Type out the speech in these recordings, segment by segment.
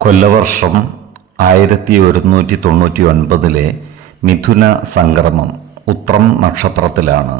കൊല്ലവർഷം ആയിരത്തി ഒരുന്നൂറ്റി തൊണ്ണൂറ്റി ഒൻപതിലെ മിഥുന സംക്രമം ഉത്രം നക്ഷത്രത്തിലാണ്.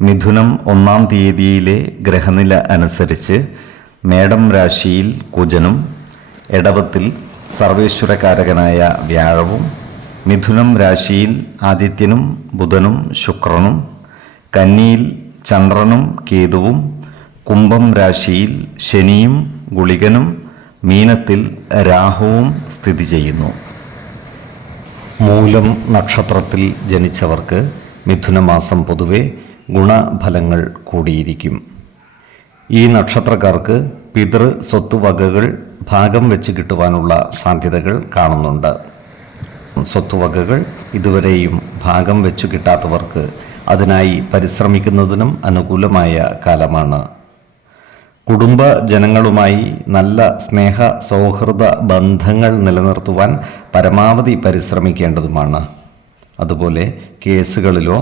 മിഥുനം ഒന്നാം തീയതിയിലെ ഗ്രഹനില അനുസരിച്ച് മേടം രാശിയിൽ കുജനും എടവത്തിൽ സർവേശ്വരകാരകനായ വ്യാഴവും മിഥുനം രാശിയിൽ ആദിത്യനും ബുധനും ശുക്രനും കന്നിയിൽ ചന്ദ്രനും കേതുവും കുംഭം രാശിയിൽ ശനിയും ഗുളികനും മീനത്തിൽ രാഹുവും സ്ഥിതി ചെയ്യുന്നു. മൂലം നക്ഷത്രത്തിൽ ജനിച്ചവർക്ക് മിഥുനമാസം പൊതുവെ ഗുണഫലങ്ങൾ കൂടിയിരിക്കും. ഈ നക്ഷത്രക്കാർക്ക് പിതൃ സ്വത്തുവകകൾ ഭാഗം വെച്ച് കിട്ടുവാനുള്ള സാധ്യതകൾ കാണുന്നുണ്ട്. സ്വത്തുവകകൾ ഇതുവരെയും ഭാഗം വെച്ചു കിട്ടാത്തവർക്ക് അതിനായി പരിശ്രമിക്കുന്നതിനും അനുകൂലമായ കാലമാണ്. കുടുംബ ജനങ്ങളുമായി നല്ല സ്നേഹ സൗഹൃദ ബന്ധങ്ങൾ നിലനിർത്തുവാൻ പരമാവധി പരിശ്രമിക്കേണ്ടതുമാണ്. അതുപോലെ കേസുകളിലോ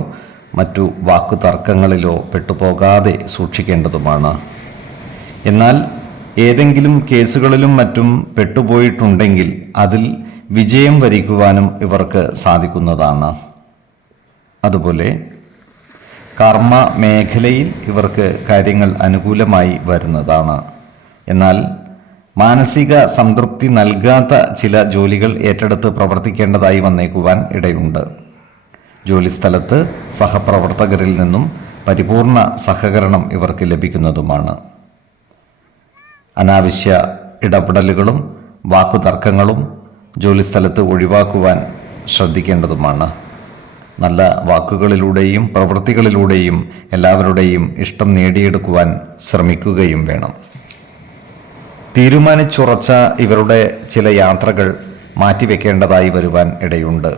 മറ്റു വാക്കുതർക്കങ്ങളിലോ പെട്ടുപോകാതെ സൂക്ഷിക്കേണ്ടതുമാണ്. എന്നാൽ ഏതെങ്കിലും കേസുകളിലും മറ്റും പെട്ടുപോയിട്ടുണ്ടെങ്കിൽ അതിൽ വിജയം വരിക്കുവാനും ഇവർക്ക് സാധിക്കുന്നതാണ്. അതുപോലെ കർമ്മ മേഖലയിൽ ഇവർക്ക് കാര്യങ്ങൾ അനുകൂലമായി വരുന്നതാണ്. എന്നാൽ മാനസിക സംതൃപ്തി നൽകാത്ത ചില ജോലികൾ ഏറ്റെടുത്ത് പ്രവർത്തിക്കേണ്ടതായി വന്നേക്കുവാൻ ഇടയുണ്ട്. ജോലിസ്ഥലത്ത് സഹപ്രവർത്തകരിൽ നിന്നും പരിപൂർണ സഹകരണം ഇവർക്ക് ലഭിക്കുന്നതുമാണ്. അനാവശ്യ ഇടപെടലുകളും വാക്കുതർക്കങ്ങളും ജോലിസ്ഥലത്ത് ഒഴിവാക്കുവാൻ ശ്രദ്ധിക്കേണ്ടതുമാണ്. നല്ല വാക്കുകളിലൂടെയും പ്രവൃത്തികളിലൂടെയും എല്ലാവരുടെയും ഇഷ്ടം നേടിയെടുക്കുവാൻ ശ്രമിക്കുകയും വേണം. തീരുമാനിച്ചുറച്ച ഇവരുടെ ചില യാത്രകൾ മാറ്റിവെക്കേണ്ടതായി വരുവാൻ ഇടയുണ്ട്.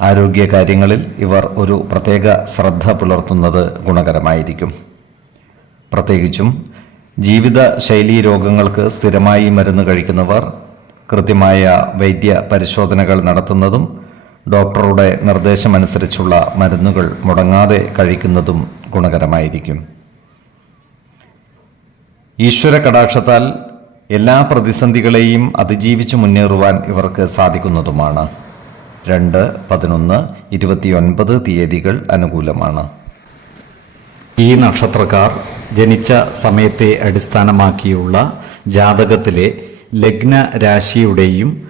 ആരോഗ്യ കാര്യങ്ങളിൽ ഇവർ ഒരു പ്രത്യേക ശ്രദ്ധ പുലർത്തുന്നത് ഗുണകരമായിരിക്കും. പ്രത്യേകിച്ചും ജീവിത ശൈലീ രോഗങ്ങൾക്ക് സ്ഥിരമായി മരുന്ന് കഴിക്കുന്നവർ കൃത്യമായ വൈദ്യ പരിശോധനകൾ നടത്തുന്നതും ഡോക്ടറുടെ നിർദ്ദേശമനുസരിച്ചുള്ള മരുന്നുകൾ മുടങ്ങാതെ കഴിക്കുന്നതും ഗുണകരമായിരിക്കും. ഈശ്വര കടാക്ഷത്താൽ എല്ലാ പ്രതിസന്ധികളെയും അതിജീവിച്ച് മുന്നേറുവാൻ ഇവർക്ക് സാധിക്കുന്നതുമാണ്. രണ്ട് പതിനൊന്ന് ഇരുപത്തിയൊൻപത് തീയതികൾ അനുകൂലമാണ്. ഈ നക്ഷത്രക്കാർ ജനിച്ച സമയത്തെ അടിസ്ഥാനമാക്കിയുള്ള ജാതകത്തിലെ ലഗ്ന രാശിയുടെയും